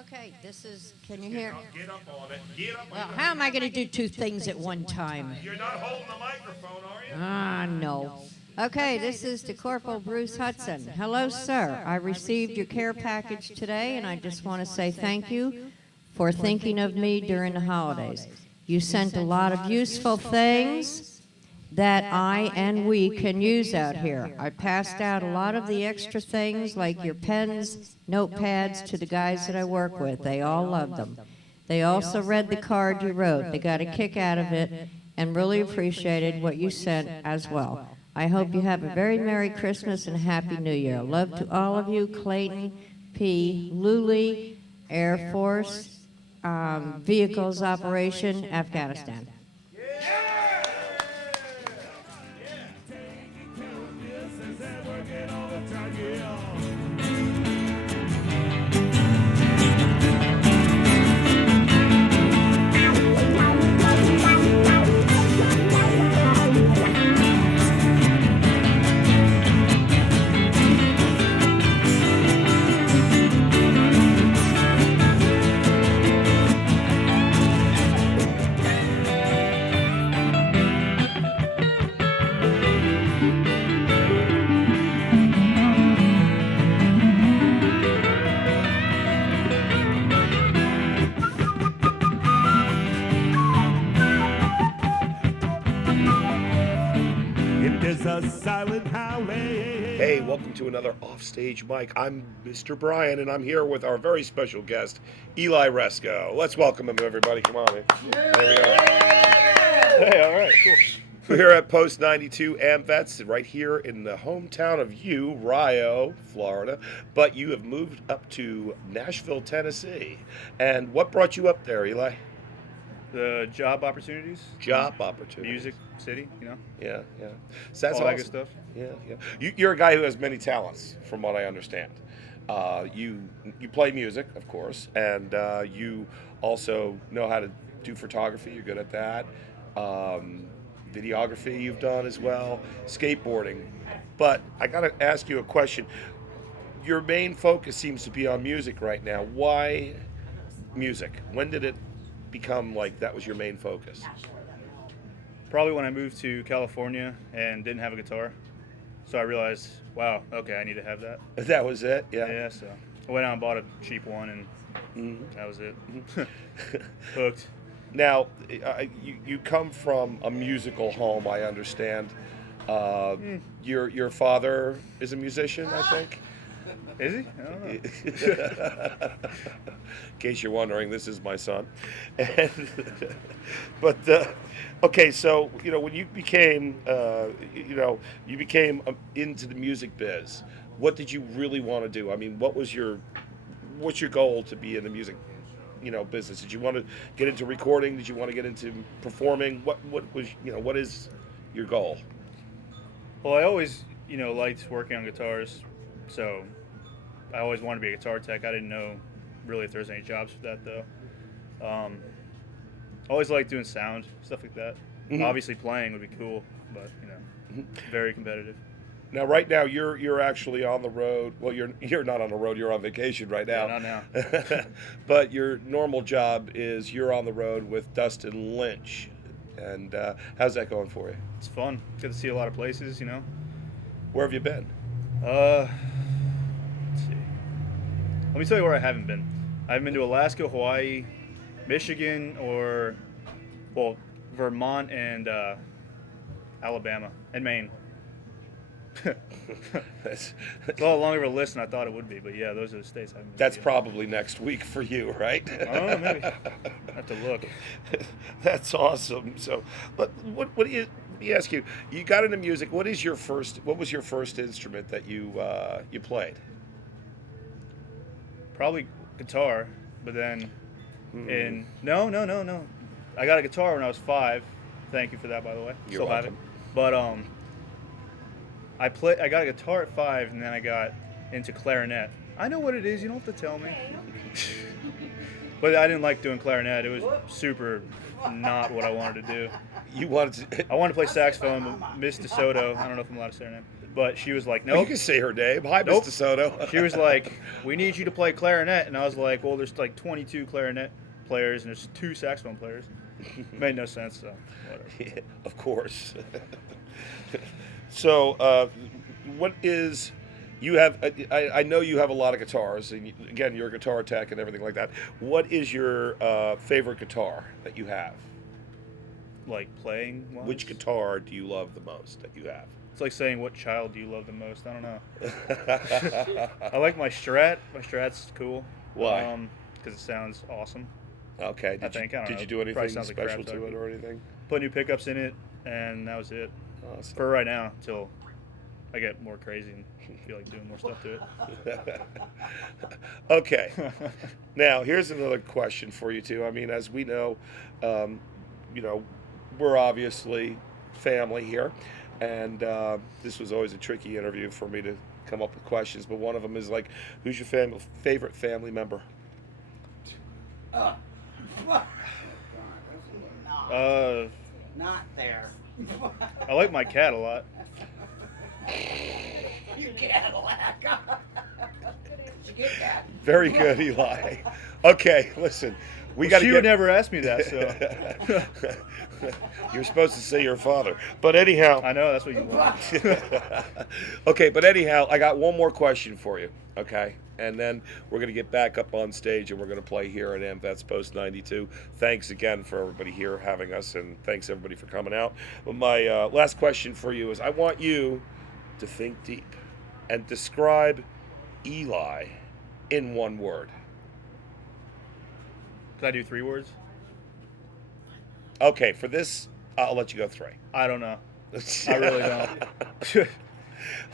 Okay, this is, can you hear? Get up on it. Get up Well, on how am I going to do two things at one time? it. You're not holding the microphone, are you? No. Okay, this is to Corporal Bruce Hudson. Hello, sir. I received your care package today, and I just want to say thank you for thinking of me during the holidays. You sent a lot of useful things that I and we can use out here. I passed out a lot of the extra things like your pens, notepads to the guys that I work with. They all loved them. They also read the card you wrote. They got a kick out of it and really appreciated what you sent as well. I hope you have a very Merry Christmas and Happy New Year. Love to all of you, Clayton P. Luley, Air Force, Vehicles Operation, Afghanistan. It is a silent howling. Hey, welcome to another Offstage Mic. I'm Mr. Brian, and I'm here with our very special guest, Eli Reskow. Let's welcome him, everybody. Come on in. There we are. Hey, all right, cool. We're here at Post 92 AmVets, right here in the hometown of Rio, Florida. But you have moved up to Nashville, Tennessee. And what brought you up there, Eli? The job opportunities, Job opportunity. music, city, Yeah. So that's all that awesome. good stuff. Yeah. You're a guy who has many talents, from what I understand. You play music, of course, and you also know how to do photography. You're good at that. Videography you've done as well. Skateboarding. But I got to ask you a question. Your main focus seems to be on music right now. Why music? When did it become like that was your main focus? Probably when I moved to California and didn't have a guitar, so I realized, wow, okay, I need to have that. That was it? Yeah, so I went out and bought a cheap one, and that was it. Hooked. Now, you come from a musical home, I understand. Your father is a musician, I think. Is he? I don't know. In case you're wondering, this is my son. But okay, so when you became into the music biz, what did you really want to do? I mean, what's your goal to be in the music business? Did you want to get into recording? Did you want to get into performing? What is your goal? Well, I always, liked working on guitars, so I always wanted to be a guitar tech. I didn't know really if there was any jobs for that, though. I always liked doing sound, stuff like that. Mm-hmm. Obviously, playing would be cool, but, very competitive. Now, right now, you're actually on the road. Well, you're not on the road. You're on vacation right now. Yeah, not now. But your normal job is you're on the road with Dustin Lynch. And how's that going for you? It's fun. Get to see a lot of places, Where have you been? Let's see. Let me tell you where I haven't been. I haven't been to Alaska, Hawaii, Michigan, or, Vermont and Alabama and Maine. That's It's a lot longer of a list than I thought it would be, but yeah, those are the states I haven't been that's to yet. probably next week for you, right? I don't know, maybe. I have to look. That's awesome. So, but what do you? Let me ask you. You got into music. What was your first instrument that you played? Probably guitar, but then no. I got a guitar when I was 5. Thank you for that, by the way. You're Still have it. welcome. But I got a guitar at 5, and then I got into clarinet. I know what it is. You don't have to tell me. But I didn't like doing clarinet. It was super not what I wanted to do. You wanted to. I wanted to play saxophone, but Miss DeSoto, I don't know if I'm allowed to say her name, But she was like, Oh, you nope. can say her name. Hi, Nope. Mr. Soto. She was like, we need you to play clarinet. And I was like, well, there's like 22 clarinet players and there's 2 saxophone players. Made no sense, so whatever. Yeah, of course. So, what is you have? I know you have a lot of guitars, and again, you're a guitar tech and everything like that. What is your favorite guitar that you have? Like playing wise? Which guitar do you love the most that you have? It's like saying what child do you love the most? I don't know. I like my Strat. My Strat's cool. Why? Because it sounds awesome. Okay. I think. I don't did know. you do Probably anything sounds like special crap, to so it or anything? Put new pickups in it, and that was it. Awesome. For right now, until I get more crazy and feel like doing more stuff to it. Okay. Now, here's another question for you too. I mean, as we know, we're obviously family here, and this was always a tricky interview for me to come up with questions. But one of them is like, who's your favorite family member? Not there. I like my cat a lot. You Cadillac. Did you get that? Very good, Eli. Okay, listen, we got to She get. would never ask me that, so You're supposed to say your father, but anyhow. I know that's what you want. Okay, but anyhow, I got one more question for you. Okay, and then we're gonna get back up on stage and we're gonna play here at AmVets Post 92. Thanks again for everybody here having us, and thanks everybody for coming out. But my last question for you is, I want you to think deep and describe Eli in one word. Can I do 3 words? Okay, for this, I'll let you go 3. I don't know. I really don't.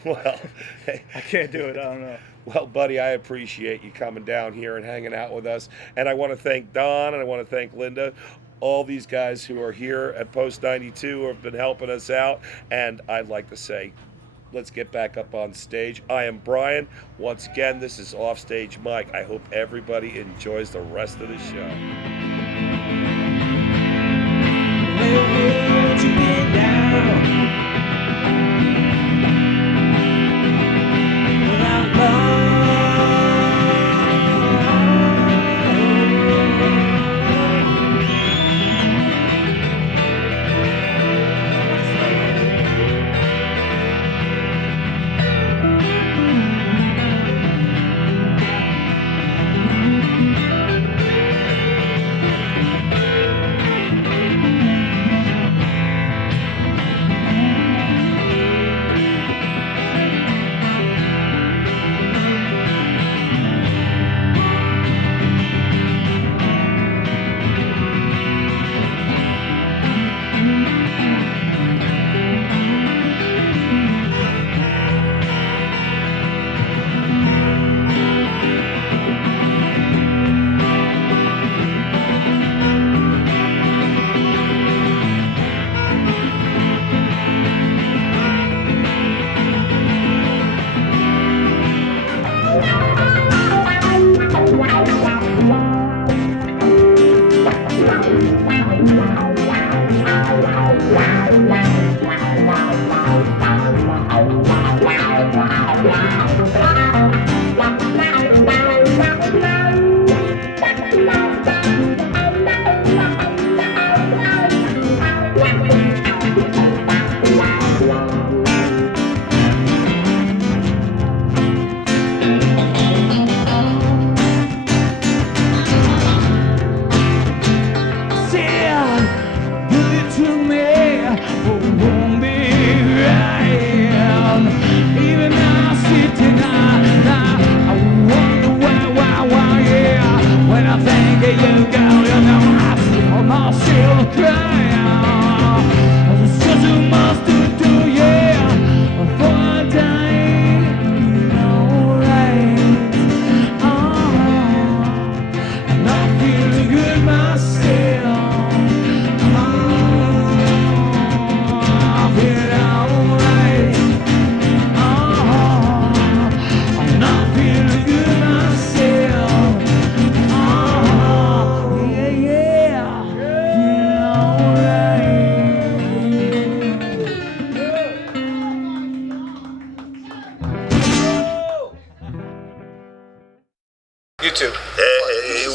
Well, hey, I can't do it. I don't know. well, buddy, I appreciate you coming down here and hanging out with us. And I want to thank Don and I want to thank Linda, all these guys who are here at Post 92 who have been helping us out. And I'd like to say, let's get back up on stage. I am Brian. Once again, this is Offstage Mike. I hope everybody enjoys the rest of the show. Where would you be now? Without love.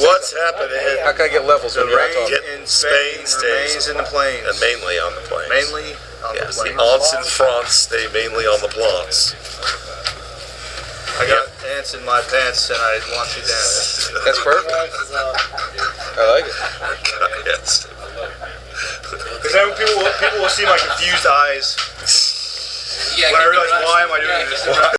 What's happening? How can I get levels when The you're not rain talking? in Spain Spain remains in the plains. And mainly on the plains. Mainly on Yes, the the plains. aunts in France stay mainly on the plants. I got ants in my pants and I want you dance. That's perfect. I like it. Yes. Because then people will see my confused eyes when I realize why am I doing this.